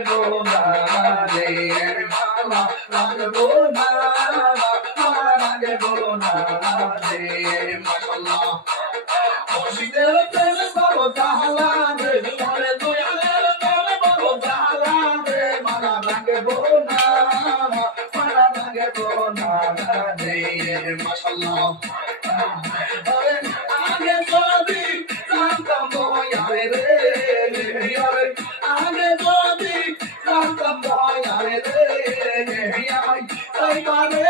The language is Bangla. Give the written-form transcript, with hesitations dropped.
লাগবো না রে মালা লাগবো না মালা লাগবো না রে মাশাআল্লাহ মুর্শিদের প্রেমে বড় জালা রে মরে দয়ালের প্রেমে বড় জালা রে মালা লাগবো না মালা লাগবো না রে মাশাআল্লাহ আগে যদি জানতাম দয়ালে রে আগে যদি জানতাম দয়ালে রে আমি তাইবারে